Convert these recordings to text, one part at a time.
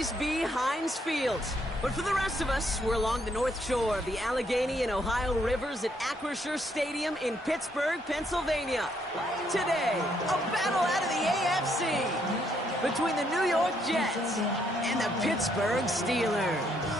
always be Heinz Field. But for the rest of us, we're along the north shore of the Allegheny and Ohio rivers at Acrisure Stadium in Pittsburgh, Pennsylvania. Today, a battle out of the AFC between the New York Jets and the Pittsburgh Steelers.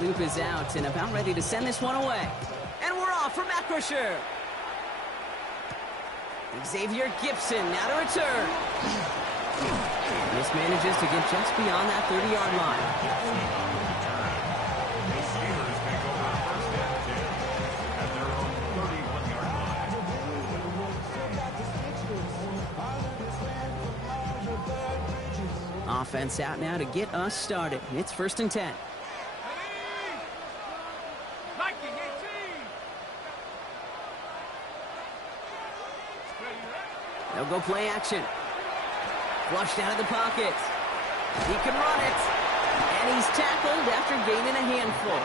Loop is out and about ready to send this one away. And we're off from Acrisure. Xavier Gipson now to return. This manages to get just beyond that 30-yard line. Offense out now to get us started. It's 1st and 10. They'll go play action. Flushed out of the pocket. He can run it. And he's tackled after gaining a handful.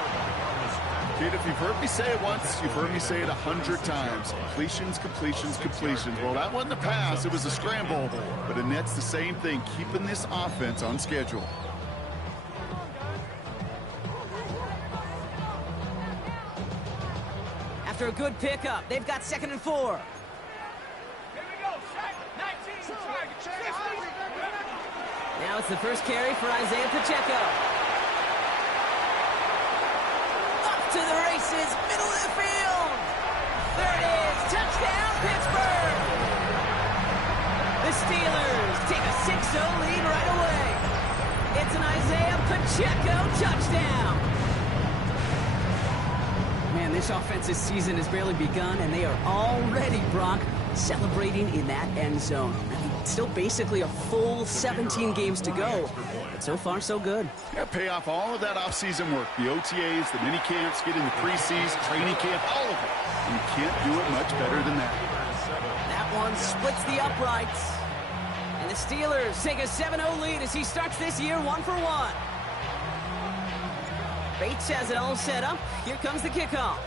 Kid, if you've heard me say it once, you've heard me say it 100 times. Completions, completions, completions. Well, that wasn't a pass. It was a scramble. But Annette's the same thing, keeping this offense on schedule. After a good pickup, they've got 2nd and 4. Now it's the first carry for Isaiah Pacheco. Up to the races, middle of the field. There it is, touchdown Pittsburgh. The Steelers take a 6-0 lead right away. It's an Isaiah Pacheco touchdown. Man, this offensive season has barely begun, and they are already, Brock, celebrating in that end zone. I mean, still basically a full 17 games to go, but so far so good. Yeah, pay off all of that off-season work. The OTAs, the mini camps, getting the preseason, training camp, all of it. You can't do it much better than that. That one splits the uprights. And the Steelers take a 7-0 lead as he starts this year 1-for-1. Bates has it all set up. Here comes the kickoff.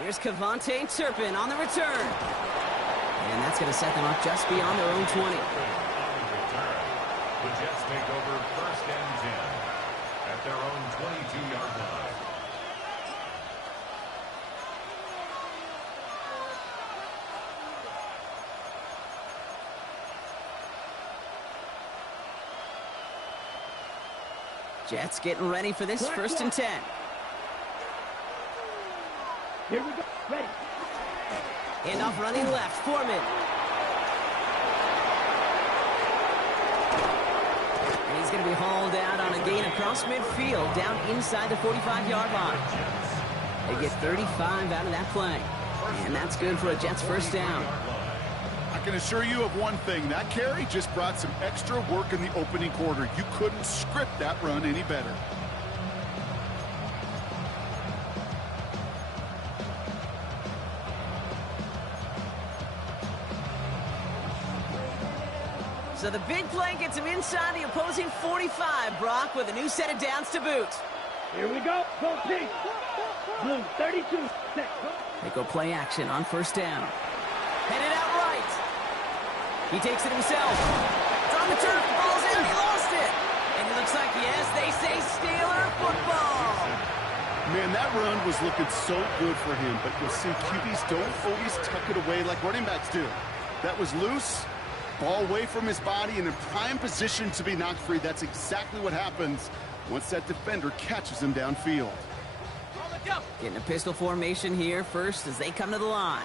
Here's Kevontae Turpin on the return. And that's going to set them up just beyond their own 20. The Jets take over 1st and 10 at their own 22-yard line. Jets getting ready for this 1st and 10. Here we go. Ready. Handoff running left. Foreman. And he's going to be hauled out on a gain across midfield down inside the 45-yard line. They get 35 out of that play. And that's good for a Jets 1st down. I can assure you of one thing. That carry just brought some extra work in the opening quarter. You couldn't script that run any better. So the big play gets him inside the opposing 45, Brock, with a new set of downs to boot. Here we go. Go Pig. Blue 32. Set. They go play action on 1st down. Headed out right. He takes it himself. It's on the turf. The ball's in. He lost it. And it looks like, yes, they say Steeler football. Man, that run was looking so good for him, but you'll see QBs don't always tuck it away like running backs do. That was loose. Ball away from his body and in prime position to be knocked free. That's exactly what happens once that defender catches him downfield. Getting a pistol formation here first as they come to the line.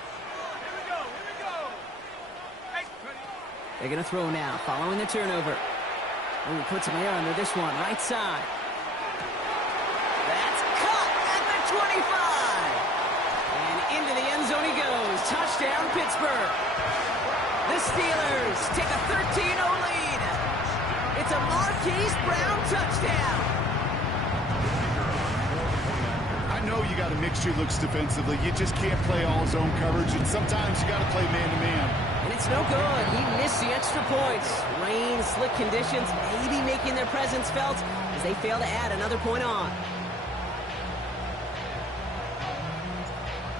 They're going to throw now, following the turnover. Ooh, puts some air under this one, right side. That's caught at the 25. And into the end zone he goes. Touchdown, Pittsburgh. The Steelers take a 13-0 lead. It's a Marquise Brown touchdown. I know you got a mixture looks defensively. You just can't play all zone coverage, and sometimes you got to play man-to-man. And it's no good. He missed the extra points. Rain, slick conditions, maybe making their presence felt as they fail to add another point on.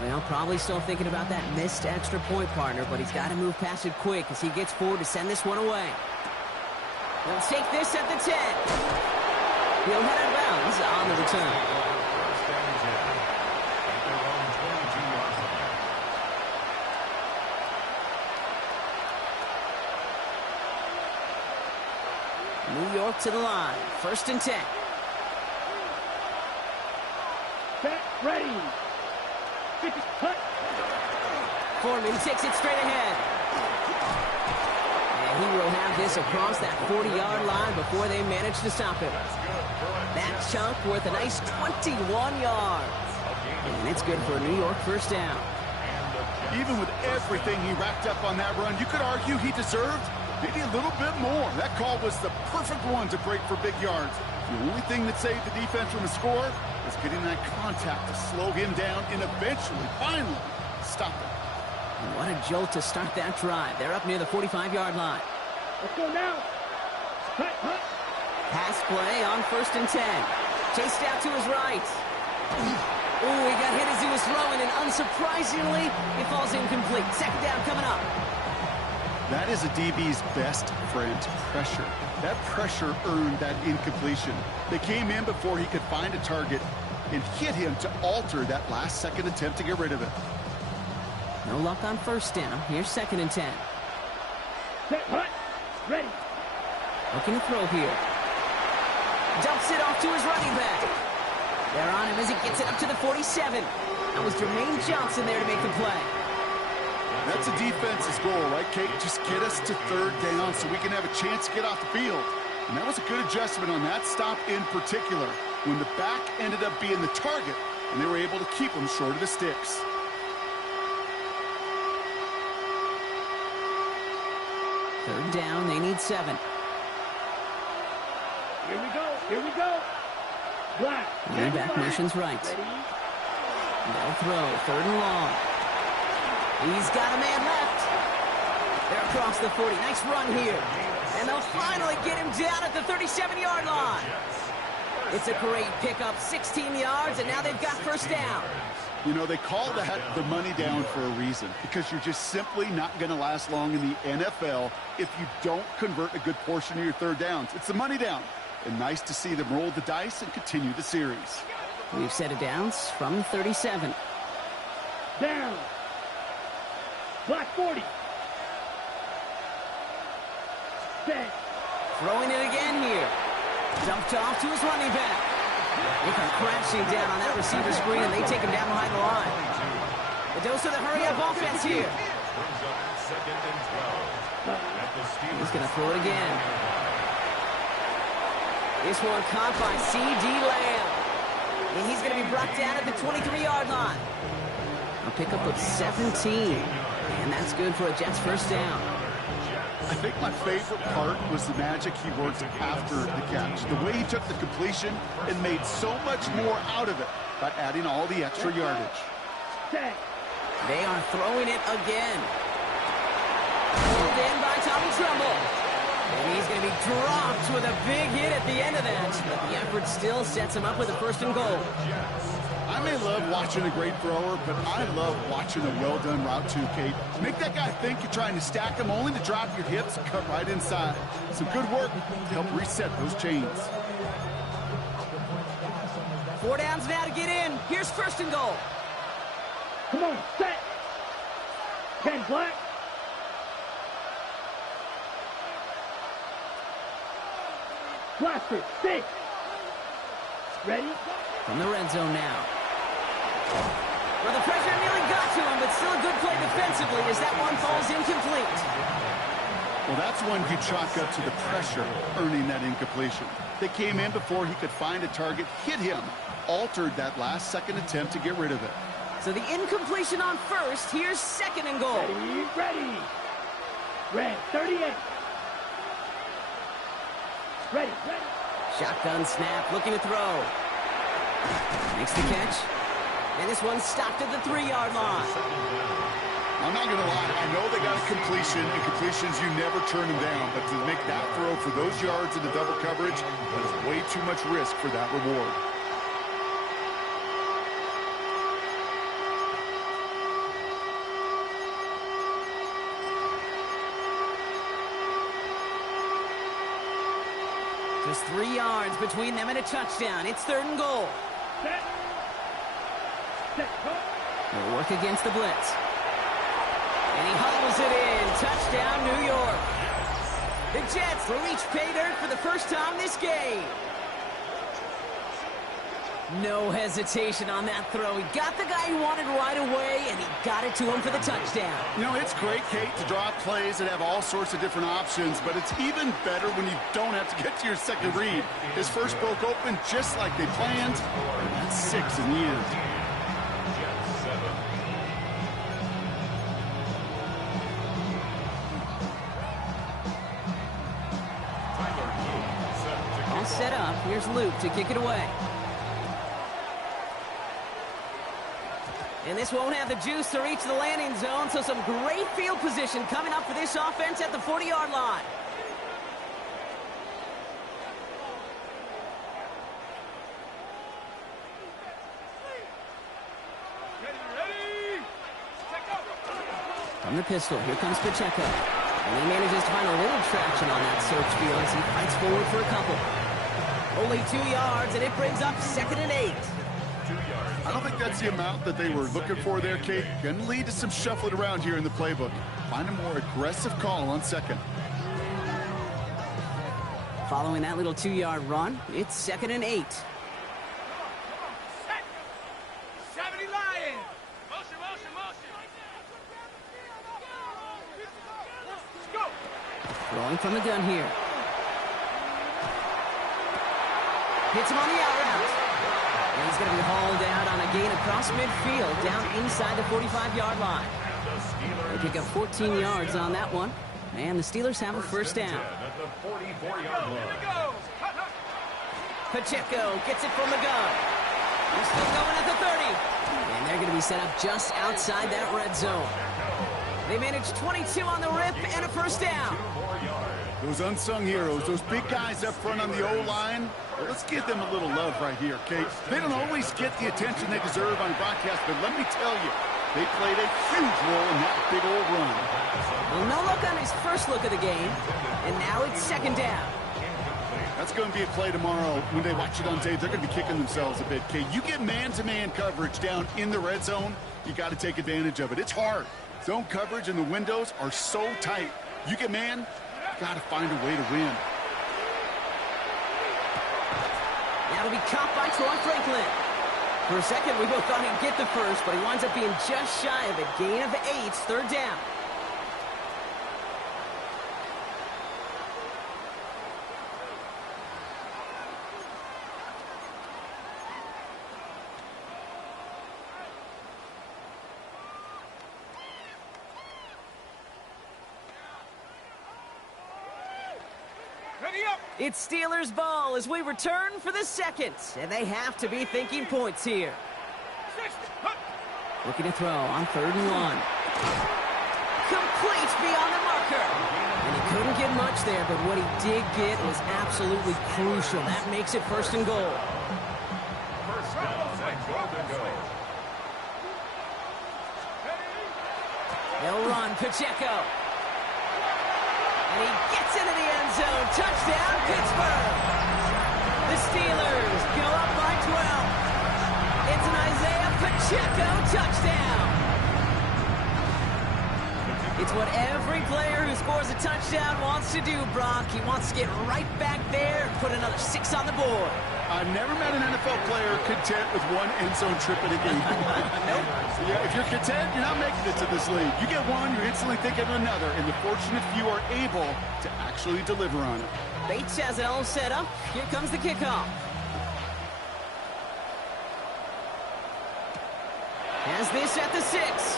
Well, probably still thinking about that missed extra point, partner, but he's got to move past it quick as he gets forward to send this one away. They'll take this at the 10. He'll head out of bounds on the return. First and 10 at their own 22-yard line. New York to the line. First and 10. Set, ready. 50, cut. Foreman takes it straight ahead. And he will have this across that 40-yard line before they manage to stop him. That chunk worth a nice 21 yards. And it's good for a New York first down. Even with everything he racked up on that run, you could argue he deserved maybe a little bit more. That call was the perfect one to break for big yards. The only thing that saved the defense from a score is getting that contact to slow him down and eventually, finally, stop him. And what a jolt to start that drive. They're up near the 45-yard line. Let's go now. Cut, cut. Pass play on first and 10. Chased out to his right. Ooh, he got hit as he was throwing, and unsurprisingly, it falls incomplete. Second down coming up. That is a DB's best friend, pressure. That pressure earned that incompletion. They came in before he could find a target and hit him to alter that last-second attempt to get rid of it. No luck on first down. Here's second and 10. Set, cut. Ready. Looking to throw here. Dumps it off to his running back. They're on him as he gets it up to the 47. That was Jermaine Johnson there to make the play. That's a defense's goal, right, Kate? Just get us to third down so we can have a chance to get off the field. And that was a good adjustment on that stop in particular, when the back ended up being the target, and they were able to keep him short of the sticks. Third down, they need 7. Here we go. Here we go. Black. Lead back motion's right. Ready. They'll throw. Third and long. He's got a man left. They're across the 40. Nice run here. And they'll finally get him down at the 37-yard line. It's a great pickup. 16 yards, and now they've got first down. You know, they call that the money down for a reason, because you're just simply not going to last long in the NFL if you don't convert a good portion of your third downs. It's the money down. And nice to see them roll the dice and continue the series. We've set it downs from 37. Down. Black 40. Set. Throwing it again here. Dumped off to his running back. They come crashing down on that receiver screen, and they take him down behind the line. The dose of the hurry-up offense here. He's going to throw it again. This one caught by C.D. Lamb. And he's going to be brought down at the 23-yard line. A pickup of 17. And that's good for a Jets first down. I think my favorite part was the magic he worked after the catch. The way he took the completion and made so much more out of it by adding all the extra yardage. Set. They are throwing it again. Pulled in by Tommy Tremble. And he's going to be dropped with a big hit at the end of that. But the effort still sets him up with a first and goal. I may love watching a great thrower, but I love watching a well-done route too, Kate. Make that guy think you're trying to stack him only to drop your hips and cut right inside. Some good work to help reset those chains. 4 downs now to get in. Here's first and goal. Come on. Set. 10 black. Blaster. 6. Ready. From the red zone now. Well, the pressure nearly got to him, but still a good play defensively as that one falls incomplete. Well, that's one you chalk up to the pressure earning that incompletion. They came in before he could find a target, hit him, altered that last-second attempt to get rid of it. So the incompletion on first. Here's second and goal. Ready. Ready. Red. 38. Ready. Ready. Shotgun snap, looking to throw. Makes the catch. And this one's stopped at the 3-yard line. I'm not going to lie. I know they got a completion, and completions, you never turn them down. But to make that throw for those yards into double coverage, that is way too much risk for that reward. Just 3 yards between them and a touchdown. It's 3rd and goal. Set. Set. Go. They'll work against the blitz. And he hobbles it in. Touchdown, New York. The Jets reach pay dirt for the first time this game. No hesitation on that throw. He got the guy he wanted right away, and he got it to him for the touchdown. You know, it's great, Kate, to draw plays that have all sorts of different options, but it's even better when you don't have to get to your second read. His first broke open just like they planned, and that's 6 in the end. All set up. Here's Luke to kick it away. And this won't have the juice to reach the landing zone, so some great field position coming up for this offense at the 40-yard line. From the pistol, here comes Pacheco. And he manages to find a little traction on that search field as he fights forward for a couple. Only 2 yards, and it brings up 2nd and 8. I don't think that's the amount that they were looking for there, Kate. Going to lead to some shuffling around here in the playbook. Find a more aggressive call on 2nd. Following that little 2-yard run, it's 2nd and 8. Rolling from the gun here. Hits him on the out route. And he's going to be hauled out on a gain across midfield down inside the 45-yard line. They pick up 14 yards on that one. And the Steelers have a first down. Pacheco gets it from the gun. He's still going at the 30. And they're going to be set up just outside that red zone. They managed 22 on the rip and a first down. Those unsung heroes, those big guys up front on the O-line, well, let's give them a little love right here, Kate. They don't always get the attention they deserve on broadcast, but let me tell you, they played a huge role in that big old run. Well, no look on his first look of the game, and now it's 2nd down. That's going to be a play tomorrow. When they watch it on tape, they're going to be kicking themselves a bit, Kate. You get man-to-man coverage down in the red zone, you got to take advantage of it. It's hard. Zone coverage and the windows are so tight. You get man, got to find a way to win. That'll be caught by Troy Franklin. For a second, we both thought he'd get the first, but he winds up being just shy of it. Gain of 8, 3rd down. It's Steelers ball as we return for the 2nd, and they have to be thinking points here. Looking to throw on 3rd and 1. Complete beyond the marker. And he couldn't get much there, but what he did get was absolutely crucial. That makes it 1st and goal. First down and goal to go. They'll run Pacheco. And he gets into the end zone. Touchdown, Pittsburgh. The Steelers go up by 12. It's an Isaiah Pacheco touchdown. It's what every player who scores a touchdown wants to do, Brock. He wants to get right back there and put another 6 on the board. I've never met an NFL player content with one end zone trip in a game. Nope. Yeah, if you're content, you're not making it to this league. You get one, you're instantly thinking of another, and the fortunate few are able to actually deliver on it. Bates has it all set up. Here comes the kickoff. Has this at the 6.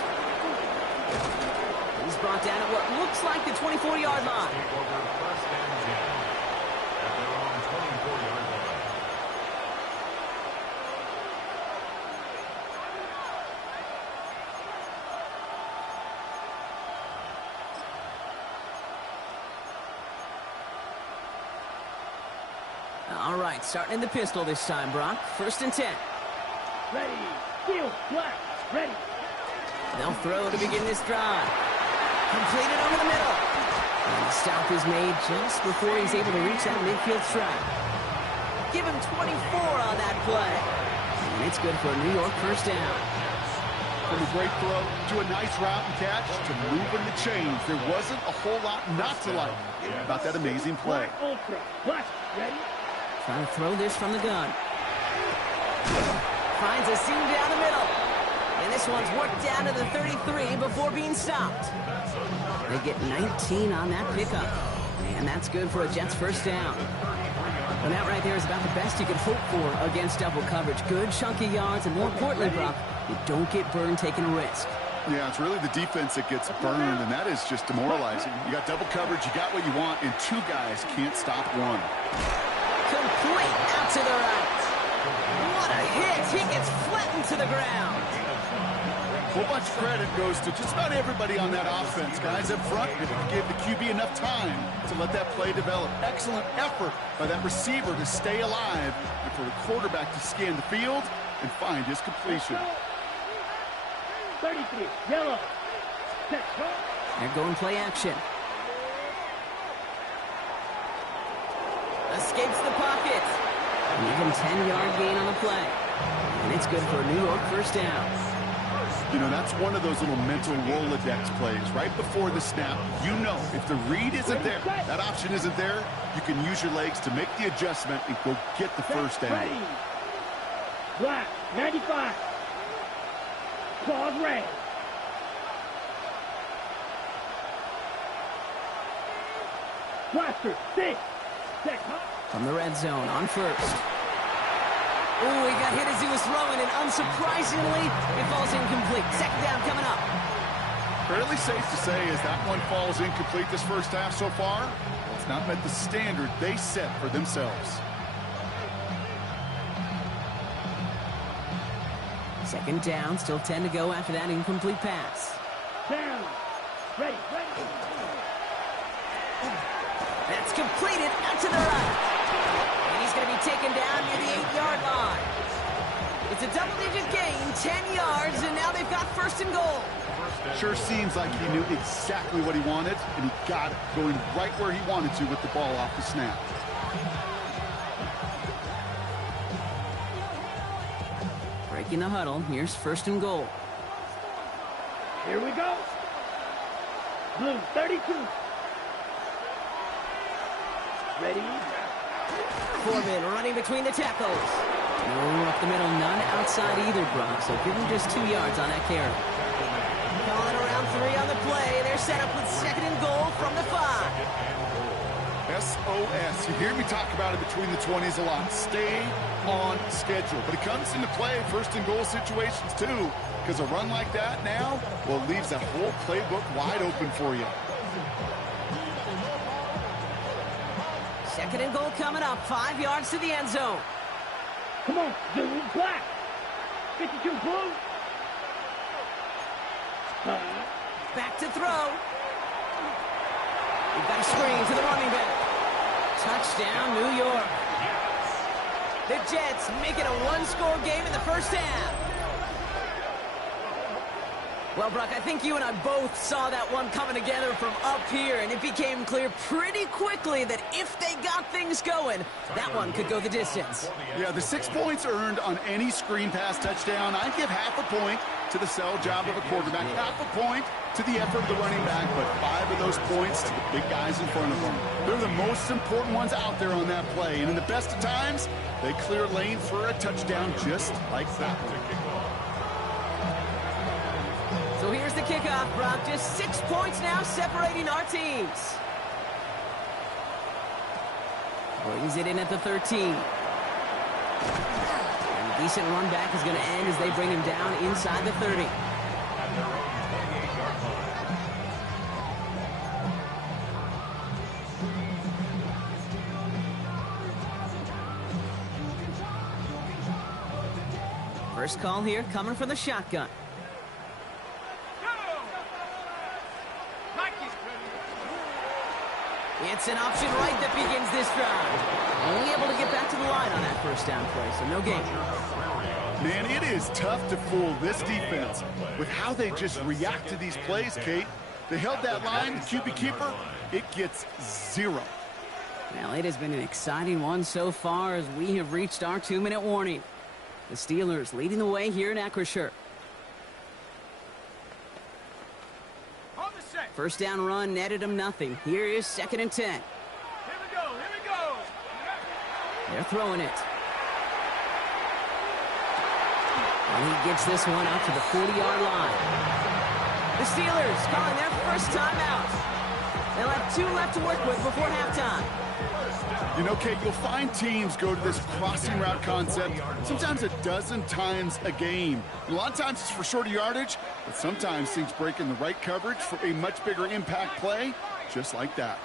He's brought down at what looks like the 24-yard line. Take over 1st and 10 at their own 24-yard line. right, starting in the pistol this time, Brock. 1st and 10. Ready. Field. Black. Ready. They'll throw to begin this drive. Completed over the middle. And the stop is made just before he's able to reach that midfield strike. Give him 24 on that play. And it's good for a New York 1st down. From a great throw to a nice route and catch to moving the chains. There wasn't a whole lot not to like about that amazing play. Black Ultra. Black. Ready. Trying to throw this from the gun. Finds a seam down the middle. And this one's worked down to the 33 before being stopped. They get 19 on that pickup. And that's good for a Jets 1st down. And that right there is about the best you could hope for against double coverage. Good chunky yards, and more importantly, Brock, you don't get burned taking a risk. Yeah, it's really the defense that gets burned, and that is just demoralizing. You got double coverage, you got what you want, and 2 guys can't stop one. Complete out to the right. What a hit. He gets flattened to the ground. A whole bunch of credit goes to just about everybody on that offense. Guys up front gave the QB enough time to let that play develop. Excellent effort by that receiver to stay alive and for the quarterback to scan the field and find his completion. 33. Yellow. Set. They're going play action. Escapes the pocket. And even 10-yard gain on the play. And it's good for a New York 1st down. You know, that's one of those little mental Rolodex plays. Right before the snap, you know if the read isn't there, that option isn't there, you can use your legs to make the adjustment and go get the 1st down. Ready. Black. 95. Claws red. Blaster. 6. Check. From the red zone on 1st. Oh, he got hit as he was throwing, and unsurprisingly, it falls incomplete. 2nd down coming up. Fairly safe to say as that one falls incomplete this 1st half so far, it's not met the standard they set for themselves. 2nd down, still 10 to go after that incomplete pass. Down. Ready. That's completed out to the right. And he's going to be taken down near the 8-yard line. It's a double-digit gain, 10 yards, and now they've got 1st and goal. Sure seems like he knew exactly what he wanted, and he got it, going right where he wanted to with the ball off the snap. Breaking the huddle, here's 1st and goal. Here we go. Blue. 32. Ready. Foreman running between the tackles. No up the middle, none outside either, Brock. So give him just 2 yards on that carry. Calling around 3 on the play. They're set up with 2nd and goal from the 5. SOS. You hear me talk about it between the 20s a lot. Stay on schedule. But it comes into play 1st and goal situations too. Because a run like that now, well, leaves that whole playbook wide open for you. 2nd and goal coming up. 5 yards to the end zone. Come on, Blue. Black. 52 Blue. Back to throw. We've got a screen to the running back. Touchdown, New York. The Jets make it a 1-score game in the 1st half. Well, Brock, I think you and I both saw that one coming together from up here, and it became clear pretty quickly that if they got things going, that one could go the distance. Yeah, the 6 points earned on any screen pass touchdown, I'd give half a point to the sell job of a quarterback, half a point to the effort of the running back, but 5 of those points to the big guys in front of them. They're the most important ones out there on that play, and in the best of times, they clear lane for a touchdown just like that one. So here's the kickoff, Brock. Just 6 points now separating our teams. Brings it in at the 13. And a decent run back is going to end as they bring him down inside the 30. First call here coming from the shotgun. It's an option right that begins this drive. Only able to get back to the line on that first down play, so no gain. Man, it is tough to fool this defense with how they just react to these plays, Kate. They held that line, the QB keeper, it gets 0. Well, it has been an exciting one so far as we have reached our 2-minute warning. The Steelers leading the way here in Acrisure. First down run netted them nothing. Here is 2nd and 10. Here we go. They're throwing it. And he gets this one out to the 40-yard line. The Steelers calling their first timeout. They'll have 2 left to work with before halftime. You know, Kate, you'll find teams go to this crossing route concept sometimes a dozen times a game. A lot of times it's for shorter yardage, but sometimes things break in the right coverage for a much bigger impact play, just like that.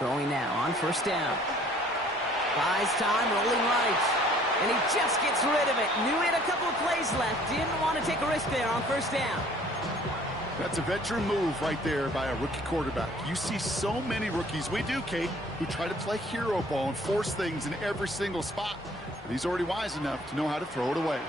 Throwing now on first down. Buys time, rolling right. And he just gets rid of it. Knew he had a couple of plays left. Didn't want to take a risk there on first down. That's a veteran move right there by a rookie quarterback. You see so many rookies, we do, Kate, who try to play hero ball and force things in every single spot. But he's already wise enough to know how to throw it away.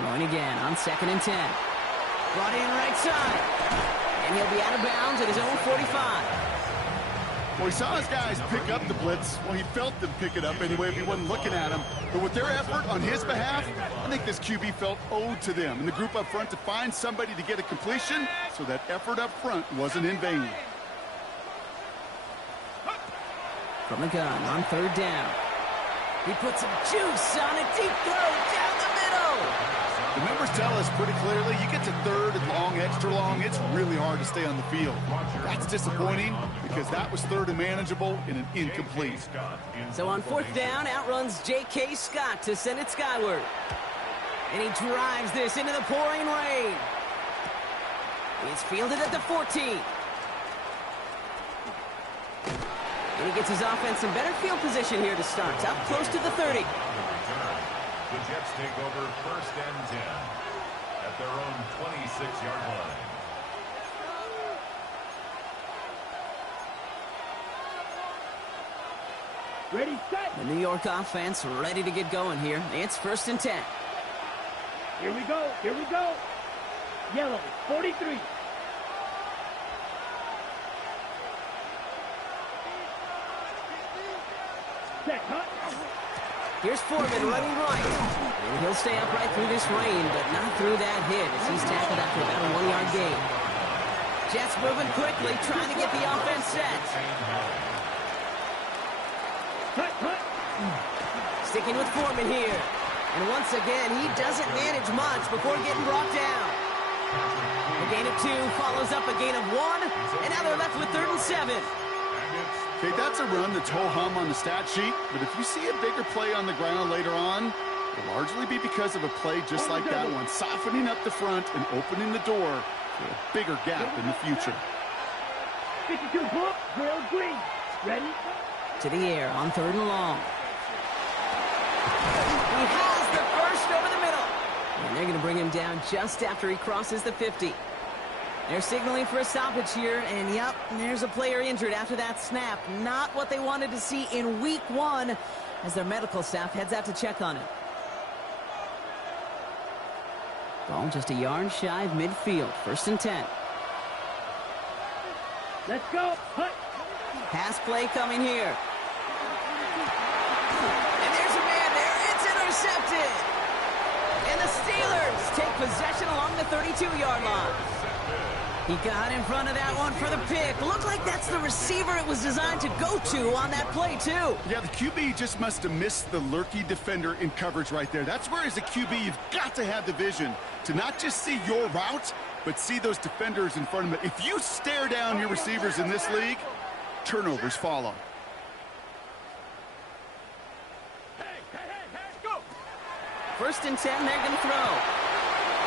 Going again on 2nd and 10. Brought in right side. And he'll be out of bounds at his own 45. Well, he saw his guys pick up the blitz. Well, he felt them pick it up anyway if he wasn't looking at him. But with their effort on his behalf, I think this QB felt owed to them and the group up front to find somebody to get a completion, so that effort up front wasn't in vain. From the gun on 3rd down. He puts some juice on a deep throw down the middle. The numbers tell us pretty clearly, you get to 3rd and long, extra long, it's really hard to stay on the field. That's disappointing because that was 3rd and manageable in an incomplete. So on 4th down, outruns J.K. Scott to send it skyward. And he drives this into the pouring rain. It's fielded at the 14. And he gets his offense in better field position here to start. Up close to the 30. The Jets take over 1st and 10 at their own 26-yard line. Ready, set. The New York offense ready to get going here. It's 1st and 10. Here we go. Yellow, 43. Set, cut. Here's Foreman running right. And he'll stay upright through this rain, but not through that hit as he's tackled after about a 1-yard gain. Jets moving quickly, trying to get the offense set. Cut. Sticking with Foreman here. And once again, he doesn't manage much before getting brought down. A gain of 2 follows up a gain of 1, and now they're left with 3rd and 7. Okay, that's a run that's ho-hum on the stat sheet, but if you see a bigger play on the ground later on, it'll largely be because of a play just like that one, softening up the front and opening the door for a bigger gap in the future. 52 pull, drill green. Ready? To the air on 3rd and long. He has the first over the middle. And they're going to bring him down just after he crosses the 50. They're signaling for a stoppage here, and yep, there's a player injured after that snap. Not what they wanted to see in week 1 as their medical staff heads out to check on him. Ball just a yard shy of midfield. 1st and 10. Let's go. Hut. Pass play coming here. And there's a man there. It's intercepted. And the Steelers take possession along the 32-yard line. He got in front of that one for the pick. Looked like that's the receiver it was designed to go to on that play, too. Yeah, the QB just must have missed the lurky defender in coverage right there. That's where, as a QB, you've got to have the vision to not just see your route, but see those defenders in front of it. If you stare down your receivers in this league, turnovers follow. Go. 1st and 10, they're going to throw.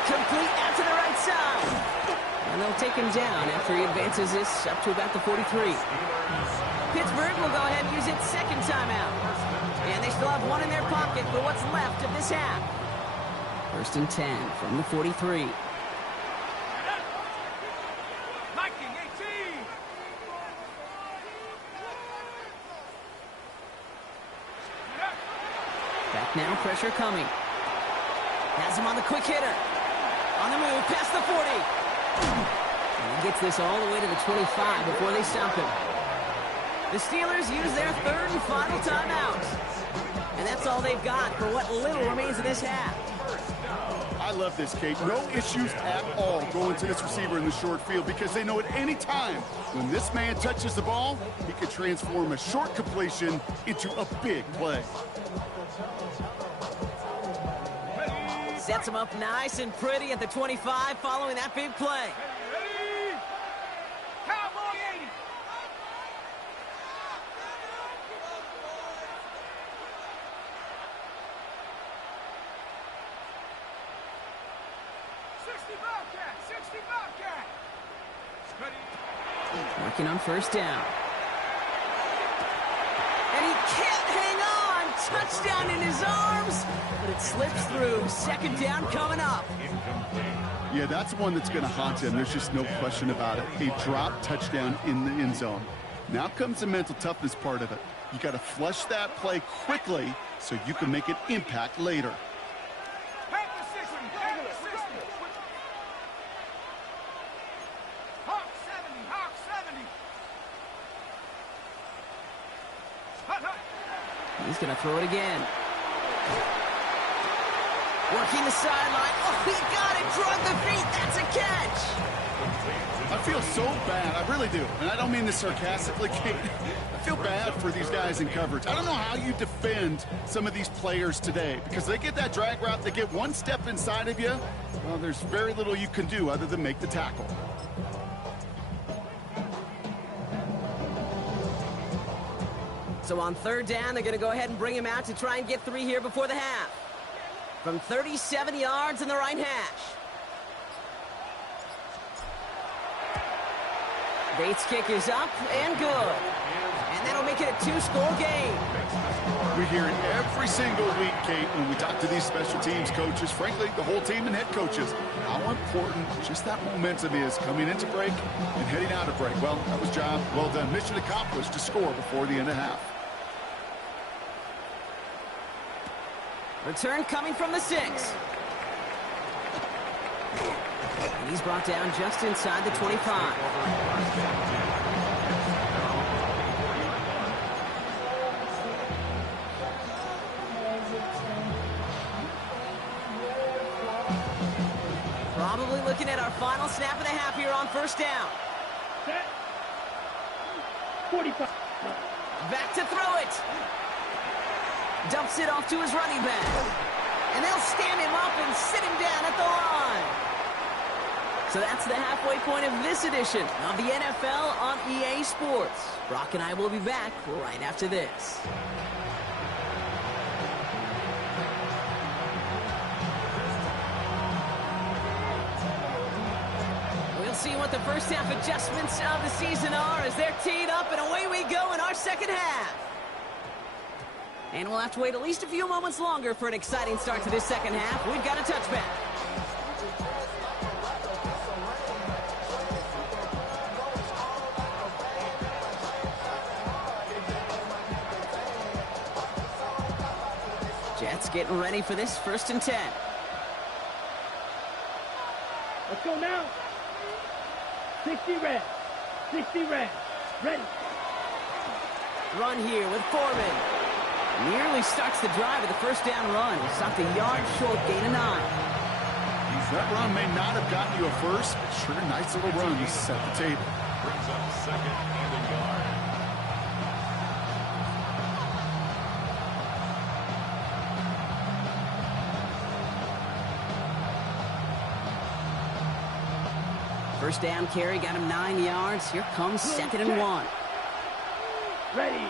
Complete out to the right side. And they'll take him down after he advances this up to about the 43. Pittsburgh will go ahead and use its second timeout. And they still have one in their pocket for what's left of this half. 1st and 10 from the 43. Back now, pressure coming. Has him on the quick hitter. On the move, past the 40. And he gets this all the way to the 25 before they stop him. The Steelers use their 3rd and final timeout. And that's all they've got for what little remains of this half. I love this, Kate. No issues at all going to this receiver in the short field because they know at any time when this man touches the ball, he can transform a short completion into a big play. Sets him up nice and pretty at the 25 following that big play. Ready? Cowboy 80. Working on 1st down. And he can't hang on. Touchdown in his arms, but it slips through. 2nd down coming up. Yeah, that's one that's going to haunt him. There's just no question about it. A drop touchdown in the end zone. Now comes the mental toughness part of it. You got to flush that play quickly so you can make an impact later. He's going to throw it again. Working the sideline. Oh, he got it. Drug the feet. That's a catch. I feel so bad. I really do. And I don't mean this sarcastically, Kate. I feel bad for these guys in coverage. I don't know how you defend some of these players today because they get that drag route. They get one step inside of you. Well, there's very little you can do other than make the tackle. So on 3rd down, they're going to go ahead and bring him out to try and get 3 here before the half. From 37 yards in the right hash. Bates' kick is up and good. And that'll make it a 2-score game. We hear it every single week, Kate, when we talk to these special teams coaches, frankly, the whole team and head coaches, how important just that momentum is coming into break and heading out of break. Well, that was job well done. Mission accomplished to score before the end of half. Return coming from the 6. And he's brought down just inside the 25. Probably looking at our final snap of the half here on 1st down. Set. 45. Back to throw it. Dumps it off to his running back. And they'll stand him up and sit him down at the line. So that's the halfway point of this edition of the NFL on EA Sports. Brock and I will be back right after this. We'll see what the first half adjustments of the season are as they're teed up, and away we go in our 2nd half. And we'll have to wait at least a few moments longer for an exciting start to this 2nd half. We've got a touchback. Jets getting ready for this 1st and 10. Let's go now. 60 red. 60 red. Ready. Run here with Foreman. Nearly starts the drive with the 1st down run. He stopped a yard short, gain of 9. That run may not have gotten you a first, but sure, nice little run to set the table. Brings up 2nd and a yard. First down carry got him 9 yards. Here comes 2nd and 1. Ready.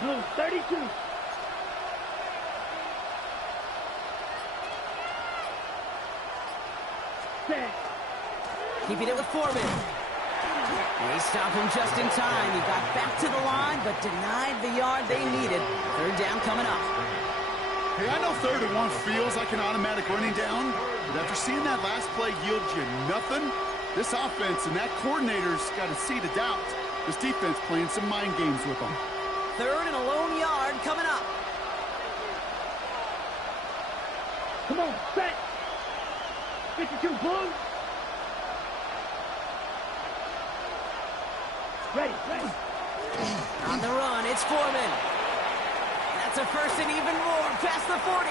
Blue 32. Set. Keeping it with Foreman. They stop him just in time. He got back to the line, but denied the yard they needed. Third down coming up. Hey, I know 3rd and 1 feels like an automatic running down, but after seeing that last play yield you nothing, this offense and that coordinator's got a seed of doubt. This defense playing some mind games with them. 3rd and a lone yard coming up. Come on, set. 52, Blue. Ready, ready. On the run, it's Foreman. That's a first and even more past the 40.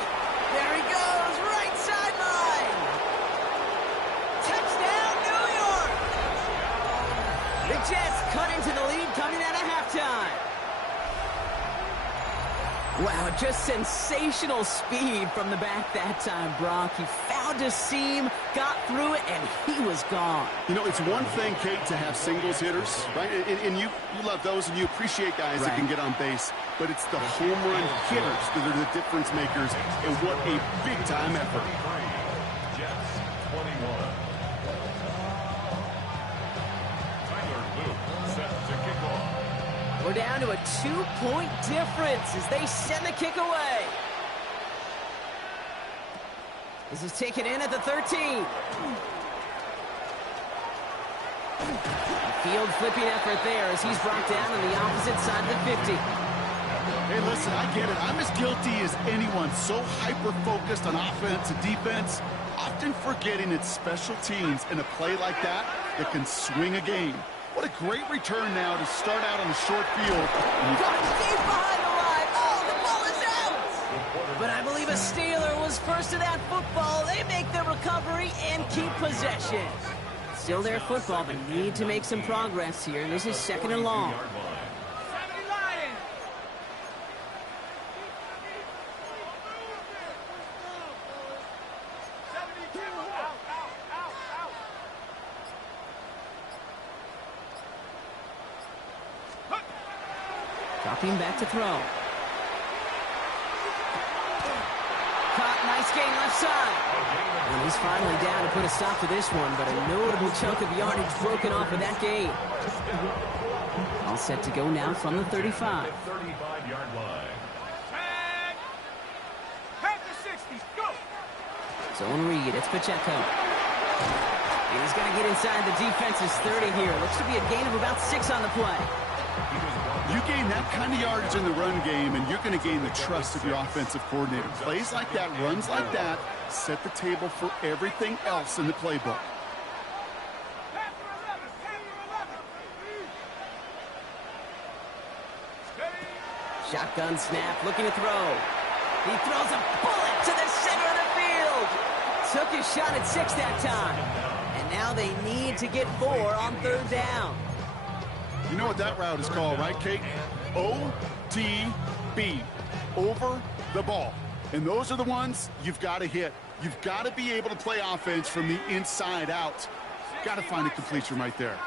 There he goes, right sideline. Touchdown, New York. The Jets cut into the lead coming out of halftime. Wow, just sensational speed from the back that time, Brock. He found a seam, got through it, and he was gone. You know, it's one thing, Kate, to have singles hitters, right? And you love those, and you appreciate guys that can get on base. But it's the home run hitters that are the difference makers, and what a big-time effort. Jets 21. Tyler Luke set to kick off. We're down to a 2-point difference as they send the kick away. This is taken in at the 13. Field flipping effort there as he's brought down on the opposite side of the 50. Hey, listen, I get it. I'm as guilty as anyone. So hyper-focused on offense and defense, often forgetting it's special teams in a play like that can swing a game. What a great return now to start out on a short field. Deep behind the line. Oh, the ball is out. But I believe a Steeler was first to that football. They make the recovery and keep possession. Still their football, but need to make some progress here. This is 2nd and long. 70 Lions. Dropping back to throw. Caught, nice gain left side. And he's finally down to put a stop to this one, but a notable chunk of yardage broken off of that gain. All set to go now from the 35. 35-yard line. Tag. Half the 60. Go. Zone read, it's Pacheco. He's going to get inside the defense's 30 here. Looks to be a gain of about 6 on the play. You gain that kind of yardage in the run game, and you're going to gain the trust of your offensive coordinator. Plays like that, runs like that, set the table for everything else in the playbook. Half the 11. Half the 11. Steady. Shotgun snap, looking to throw. He throws a bullet to the center of the field. Took his shot at 6 that time. And now they need to get 4 on 3rd down. You know what that route is called, right, Kate? ODB, over the ball. And those are the ones you've got to hit. You've got to be able to play offense from the inside out. Got to find a completion right there.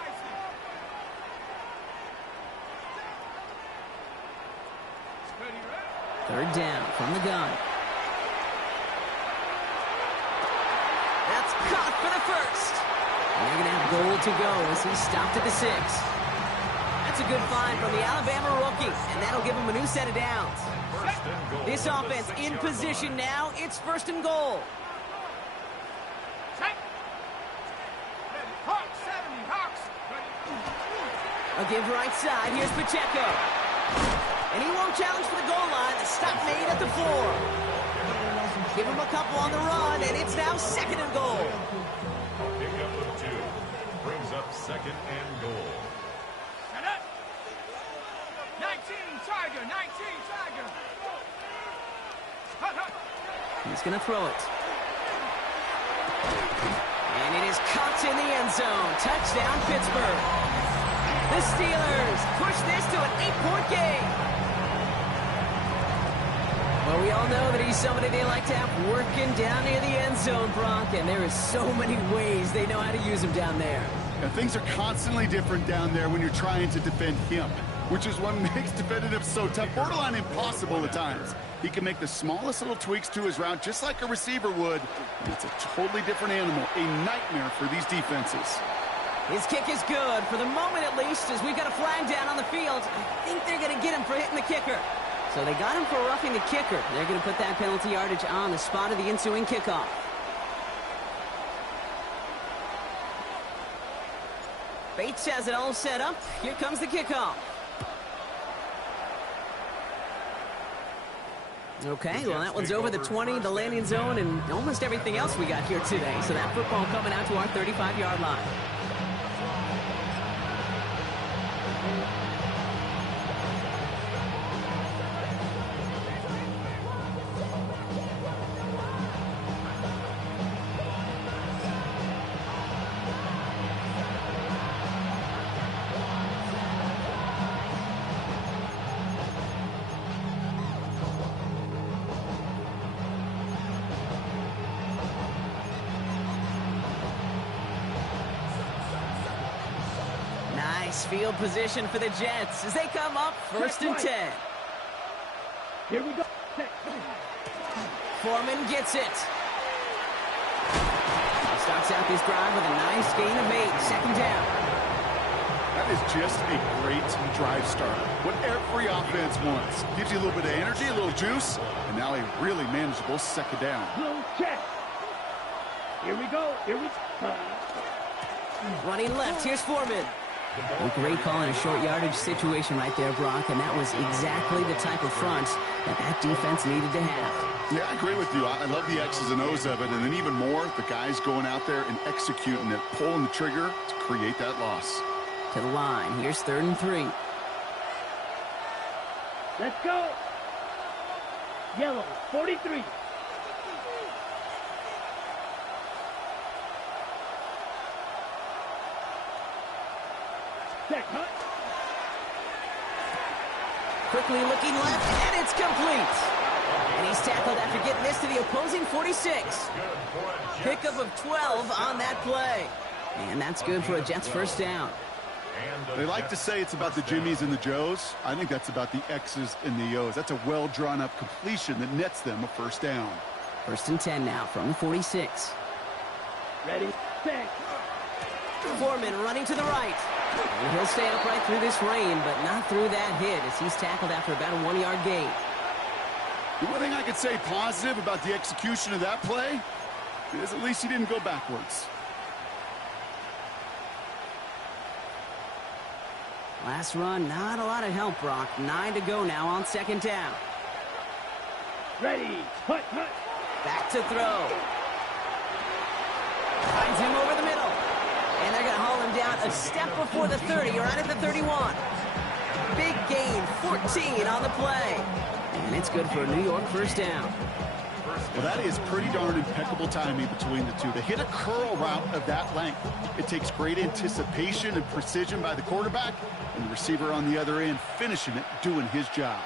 Third down from the gun. That's caught for the first. And they're going to have goal to go as he stopped at the 6. That's a good find from the Alabama rookie, and that'll give him a new set of downs. This offense in position now. It's 1st and goal. Check. Hawks 70. Hawks. A give right side. Here's Pacheco. And he won't challenge for the goal line. The stop made at the 4. Give him a couple on the run, and it's now 2nd and goal. Pickup of 2 brings up 2nd and goal. Set up. 19 Tiger. 19 Tiger. Hut, hut. He's going to throw it. And it is caught in the end zone. Touchdown, Pittsburgh. The Steelers push this to an 8-point game. Well, we all know that he's somebody they like to have working down near the end zone, Brock, and there is so many ways they know how to use him down there. And things are constantly different down there when you're trying to defend him, which is what makes defending him so tough, borderline impossible at times. He can make the smallest little tweaks to his route just like a receiver would, and it's a totally different animal, a nightmare for these defenses. His kick is good, for the moment at least, as we've got a flag down on the field. I think they're going to get him for hitting the kicker. So they got him for roughing the kicker. They're going to put that penalty yardage on the spot of the ensuing kickoff. Bates has it all set up. Here comes the kickoff. Okay, well, that one's over the 20, the landing zone, and almost everything else we got here today. So that football coming out to our 35-yard line. Nice field position for the Jets as they come up first and 10. Here we go. Foreman gets it. He starts out this drive with a nice gain of 8. Second down. That is just a great drive starter. What every offense wants. Gives you a little bit of energy, a little juice, and now a really manageable second down. Blue check. Here we go. Here we go. Running left, here's Foreman. A great call in a short yardage situation right there, Brock, and that was exactly the type of front that defense needed to have. Yeah, I agree with you. I love the X's and O's of it, and then even more, the guys going out there and executing it, pulling the trigger to create that loss. To the line, here's 3rd and 3. Let's go. Yellow, 43. Check, huh? Quickly looking left, and it's complete. And he's tackled after getting this to the opposing 46. Pickup of 12 on that play. And that's good for a Jets first down. They like to say it's about the Jimmies and the Joes. I think that's about the X's and the O's. That's a well-drawn-up completion that nets them a first down. 1st and 10 now from the 46. Ready, set. Foreman running to the right. And he'll stay upright through this rain, but not through that hit as he's tackled after about a 1-yard gain. The one thing I could say positive about the execution of that play is at least he didn't go backwards. Last run, not a lot of help, Brock. 9 to go now on 2nd down. Ready, hut, hut. Back to throw. Finds him over the middle. And they're going to haul him down a step before the 30, right at the 31. Big gain, 14 on the play. And it's good for a New York first down. Well, that is pretty darn impeccable timing between the two. To hit a curl route of that length, it takes great anticipation and precision by the quarterback, and the receiver on the other end finishing it, doing his job.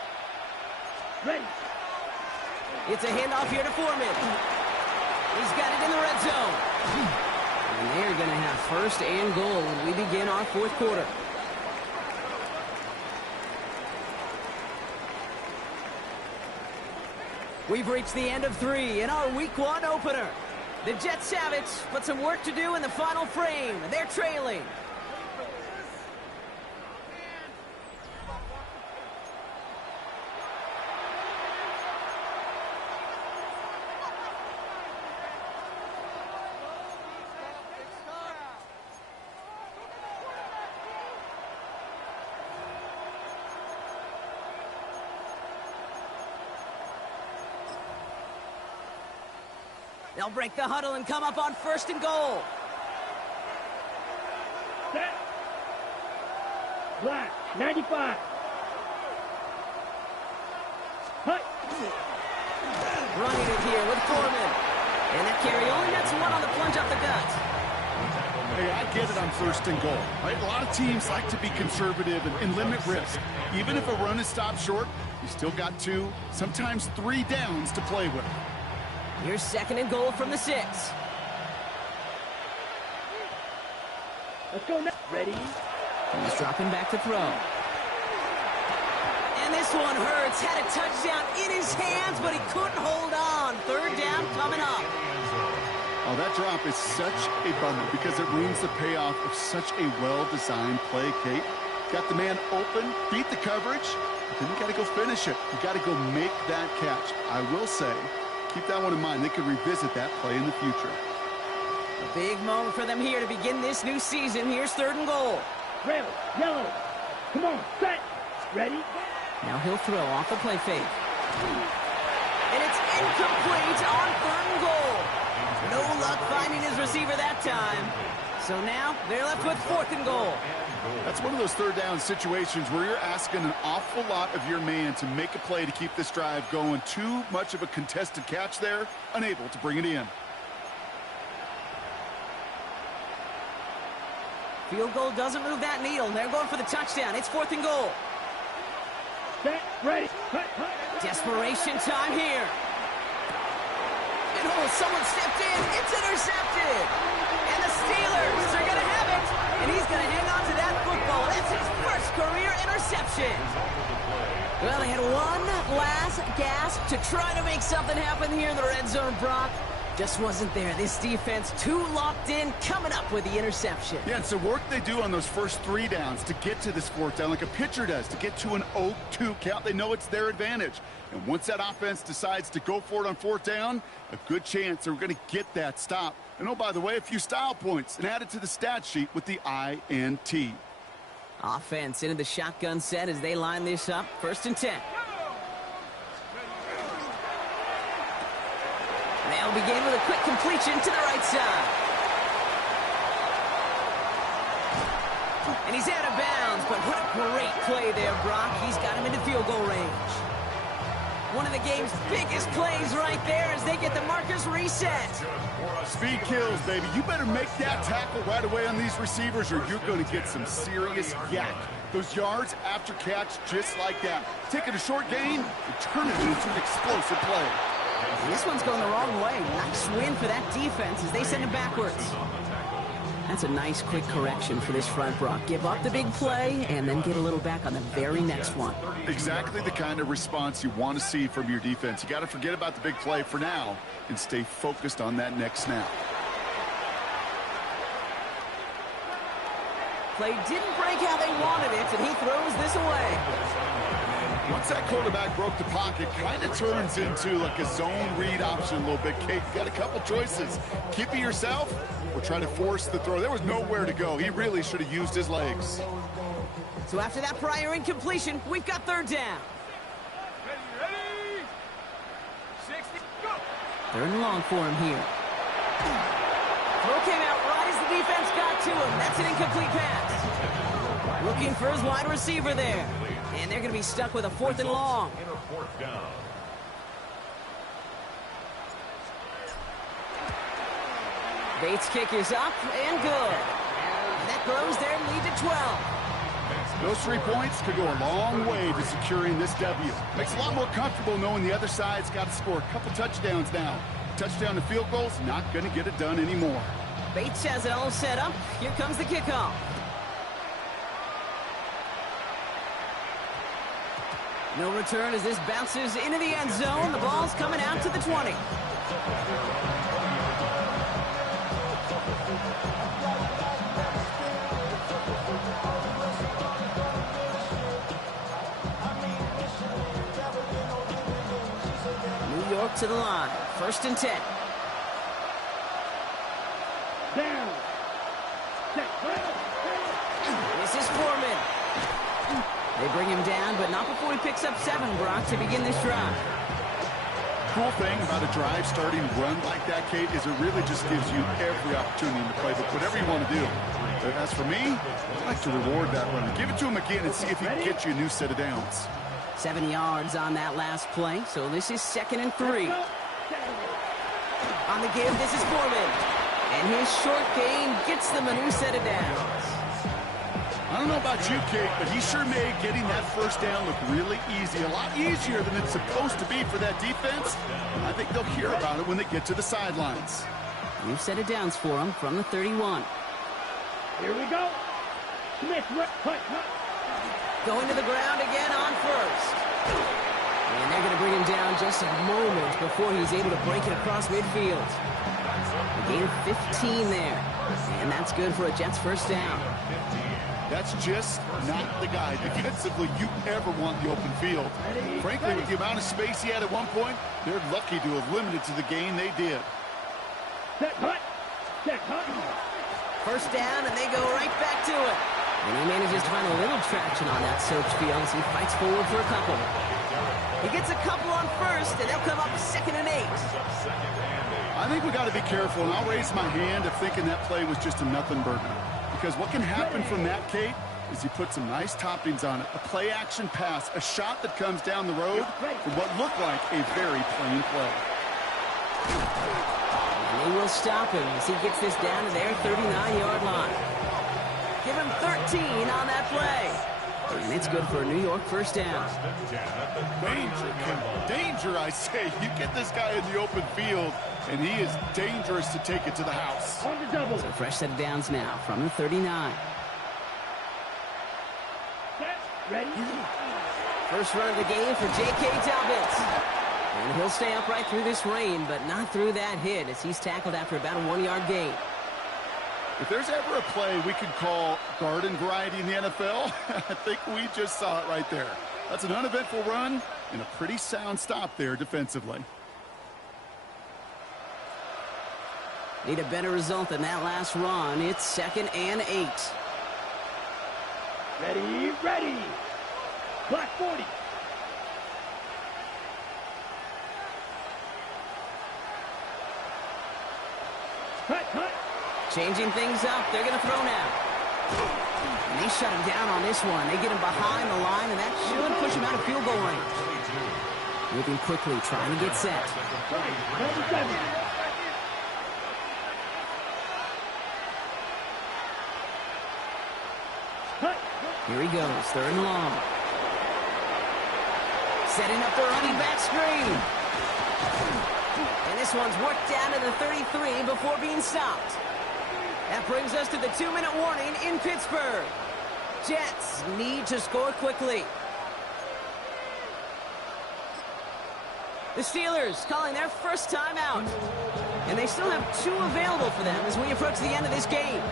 Ready. It's a handoff here to Foreman. He's got it in the red zone. And they're going to have 1st and goal when we begin our 4th quarter. We've reached the end of 3 in our Week 1 opener. The Jets have it, but some work to do in the final frame. They're trailing. They'll break the huddle and come up on 1st and goal. Set. Black, 95. Hut. Running it here with Foreman. And that carry only nets 1 on the plunge up the gut. Hey, I get it on 1st and goal, right? A lot of teams like to be conservative and limit risk. Even if a run is stopped short, you still got 2, sometimes 3 downs to play with. Here's 2nd and goal from the 6. Let's go now. Ready. He's dropping back to throw. And this one hurts. Had a touchdown in his hands, but he couldn't hold on. 3rd down coming up. Oh, that drop is such a bummer because it ruins the payoff of such a well-designed play, Kate. Got the man open, beat the coverage, but then you got to go finish it. You got to go make that catch. I will say, keep that one in mind. They could revisit that play in the future. A big moment for them here to begin this new season. Here's 3rd and goal. Red, yellow. Come on, set. Ready? Now he'll throw off the play fake. And it's incomplete on 3rd and goal. No luck finding his receiver that time. So now they're left with 4th and goal. That's one of those 3rd down situations where you're asking an awful lot of your man to make a play to keep this drive going. Too much of a contested catch there, unable to bring it in. Field goal doesn't move that needle. They're going for the touchdown. It's 4th and goal. Set, ready. Desperation time here. And someone stepped in. It's intercepted. And the Steelers are going to have it. And he's going to hang on to that football. That's his first career interception. Well, they had one last gasp to try to make something happen here in the red zone, Brock. Just wasn't there. This defense too locked in, coming up with the interception. Yeah, it's the work they do on those first 3 downs to get to this 4th down, like a pitcher does, to get to an 0-2 count. They know it's their advantage. And once that offense decides to go for it on 4th down, a good chance they're going to get that stop. And oh, by the way, a few style points and add it to the stat sheet with the INT. Offense into the shotgun set as they line this up. 1st and 10. They'll begin with a quick completion to the right side. And he's out of bounds, but what a great play there, Brock. He's got him into field goal range. One of the game's biggest plays right there as they get the markers reset. Speed kills, baby. You better make that tackle right away on these receivers or you're going to get some serious yak. Those yards after catch just like that. Taking a short gain and turn it into an explosive play. This one's going the wrong way. Nice win for that defense as they send it backwards. That's a nice quick correction for this front, Brock. Give up the big play and then get a little back on the very next one. Exactly the kind of response you want to see from your defense. You got to forget about the big play for now and stay focused on that next snap. Play didn't break how they wanted it, and he throws this away. Once that quarterback broke the pocket, kind of turns into like a zone read option a little bit. Kate, you got a couple choices. Keep it yourself or try to force the throw. There was nowhere to go. He really should have used his legs. So after that prior incompletion, we've got 3rd down. Ready? 60, go! 3rd and long for him here. Throw came out right as the defense got to him. That's an incomplete pass. Looking for his wide receiver there. And they're going to be stuck with a 4th and long. Bates' kick is up and good. And that grows their lead to 12. Those 3 points could go a long way to securing this W. Makes it a lot more comfortable knowing the other side's got to score a couple touchdowns now. Touchdown to field goals, not going to get it done anymore. Bates has it all set up. Here comes the kickoff. No return as this bounces into the end zone. The ball's coming out to the 20. New York to the line. 1st and 10. Down. Set. This is Foreman. They bring him down, but not before he picks up 7, Brock, to begin this drive. Cool thing about a drive starting run like that, Kate, is it really just gives you every opportunity to play, but whatever you want to do. But as for me, I'd like to reward that run. Give it to him again and see if he can get you a new set of downs. 7 yards on that last play, so this is 2nd and 3. On the give, this is Foreman. And his short gain gets them a new set of downs. I don't know about you, Kate, but he sure made getting that 1st down look really easy. A lot easier than it's supposed to be for that defense. And I think they'll hear about it when they get to the sidelines. New set of downs for him from the 31. Here we go. Smith, Going to the ground again on 1st. And they're going to bring him down just a moment before he's able to break it across midfield. A gain of 15 there. And that's good for a Jets first down. That's just not the guy defensively you ever want in the open field. Frankly, with the amount of space he had at one point, they're lucky to have limited to the gain they did. Set hut. Set hut. First down, and they go right back to it. And he manages to find a little traction on that search field as he fights forward for a couple. He gets a couple on first, and they'll come up 2nd and 8. I think we got to be careful, and I'll raise my hand of thinking that play was just a nothing burger. Because what can happen from that, Kate, is you put some nice toppings on it. A play-action pass, a shot that comes down the road for what looked like a very plain play. And they will stop him as he gets this down to their 39-yard line. Give him 13 on that play. And it's good for a New York first down. Danger, danger, I say. You get this guy in the open field, and he is dangerous to take it to the house. On the double. So fresh set of downs now from the 39. Set. Ready. First run of the game for J.K. Dobbins. And he'll stay upright through this rain, but not through that hit as he's tackled after about a 1-yard gain. If there's ever a play we could call garden variety in the NFL, I think we just saw it right there. That's an uneventful run and a pretty sound stop there defensively. Need a better result than that last run. It's 2nd and 8. Ready. Ready. Black 40. Cut. Cut. Changing things up. They're going to throw now. And they shut him down on this one. They get him behind the line, and that should push him out of field goal range. Moving quickly, trying to get set. Number 7. Here he goes, 3rd and long. Setting up the running back screen. And this one's worked down to the 33 before being stopped. That brings us to the 2-minute warning in Pittsburgh. Jets need to score quickly. The Steelers calling their first timeout. And they still have 2 available for them as we approach the end of this game.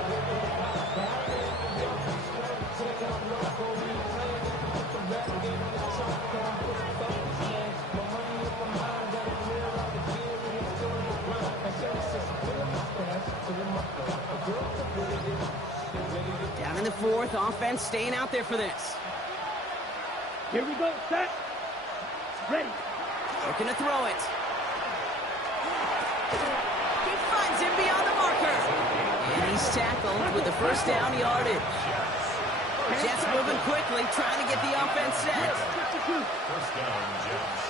Down in the 4th, offense staying out there for this. Here we go. Set. Ready. Looking to throw it. He finds him beyond the marker. And he's tackled with the first down yardage. Jets moving quickly, trying to get the offense set. First down, Jets.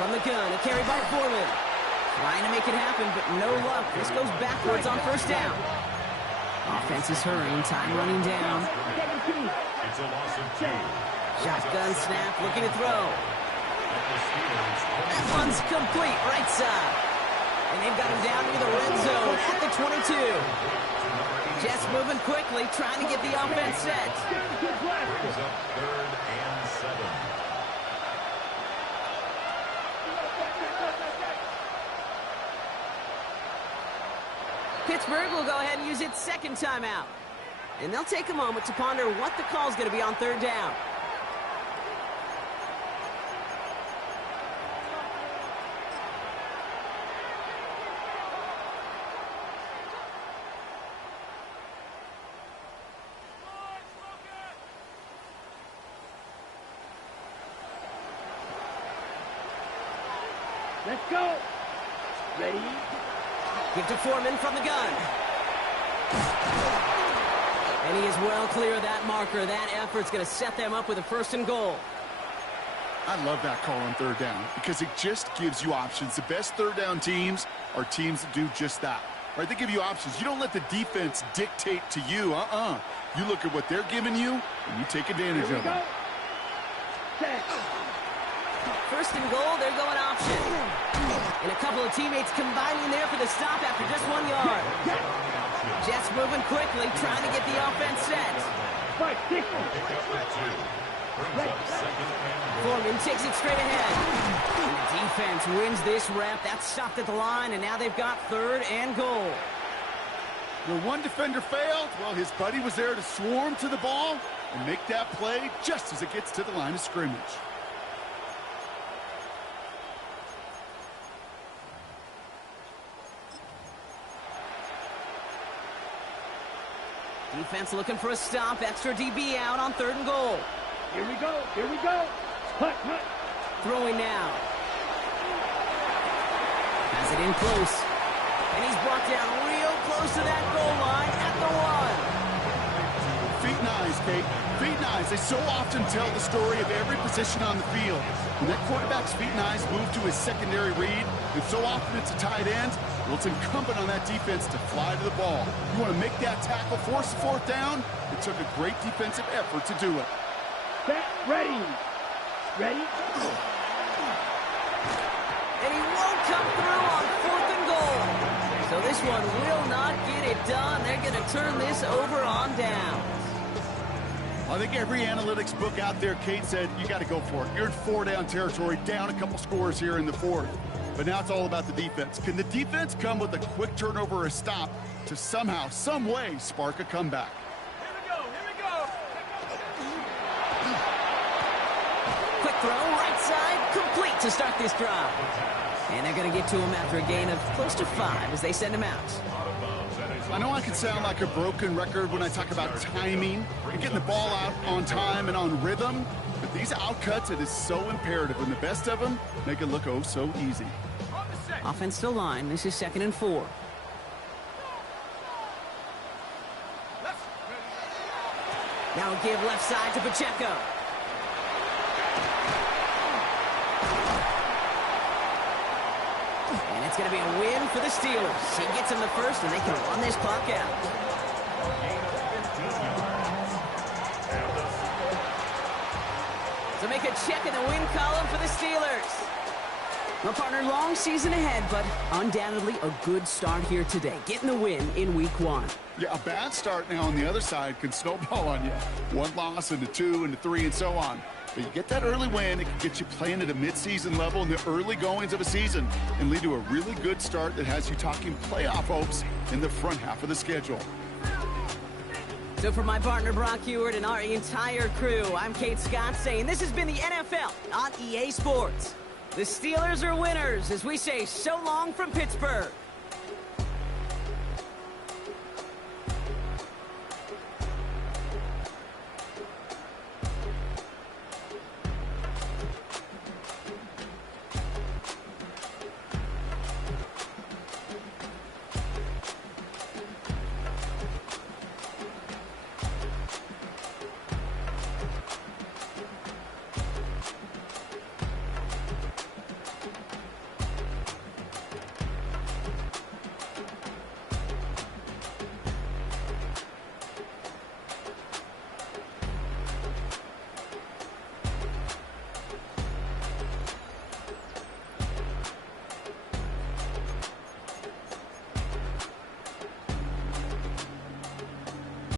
From the gun, a carry by Foreman. Trying to make it happen, but no luck. This goes backwards on first down. Offense is hurrying, time running down. It's a loss of 2. Shotgun snap, looking to throw. That one's complete, right side. And they've got him down near the red zone at the 22. Jets moving quickly, trying to get the offense set. Brings up 3rd and 7. Pittsburgh will go ahead and use its 2nd timeout. And they'll take a moment to ponder what the call's going to be on 3rd down. Let's go. Ready. Give to Foreman from the gun. And he is well clear of that marker. That effort's going to set them up with a 1st and goal. I love that call on 3rd down because it just gives you options. The best 3rd down teams are teams that do just that. Right? They give you options. You don't let the defense dictate to you. You look at what they're giving you, and you take advantage of it. Set. 1st and goal, they're going option. And a couple of teammates combining there for the stop after just 1 yard. Jets moving quickly, trying to get the offense set. Brings up second and goal. Foreman takes it straight ahead. And the defense wins this rep. That's stopped at the line, and now they've got 3rd and goal. Where one defender failed, well, his buddy was there to swarm to the ball and make that play just as it gets to the line of scrimmage. Defense looking for a stop. Extra DB out on 3rd and goal. Here we go. Here we go. Hut, hut. Throwing now. Has it in close. And he's brought down real close to that goal line at the 1. Feet and eyes, Kate. Feet and eyes. They so often tell the story of every position on the field. When that quarterback's feet and eyes move to his secondary read, and so often it's a tight end, well, it's incumbent on that defense to fly to the ball. You want to make that tackle, force the 4th down? It took a great defensive effort to do it. Set, ready. Ready? And he won't come through on 4th and goal. So this one will not get it done. They're going to turn this over on down. I think every analytics book out there, Kate, said you got to go for it. You're in 4-down territory, down a couple scores here in the 4th. But now it's all about the defense. Can the defense come with a quick turnover or a stop to somehow, some way, spark a comeback? Here we go. Here we go. Quick throw, right side, complete to start this drive. And they're going to get to him after a gain of close to 5 as they send him out. I know I can sound like a broken record when I talk about timing and getting the ball out on time and on rhythm, but these outcuts, it is so imperative, and the best of them make it look oh so easy. On the set. Offense still line. This is 2nd and 4. Left. Now a give left side to Pacheco. And it's going to be a win for the Steelers. He gets him the first, and they can run this clock out. Gain of 15 yards. And the So make a check in the win column for the Steelers. Well, partner, long season ahead, but undoubtedly a good start here today. Getting the win in Week 1. Yeah, a bad start now on the other side can snowball on you. 1 loss into 2 into 3 and so on. But you get that early win, it can get you playing at a midseason level in the early goings of a season and lead to a really good start that has you talking playoff hopes in the front half of the schedule. So for my partner Brock Heward and our entire crew, I'm Kate Scott saying this has been the NFL on EA Sports. The Steelers are winners as we say so long from Pittsburgh.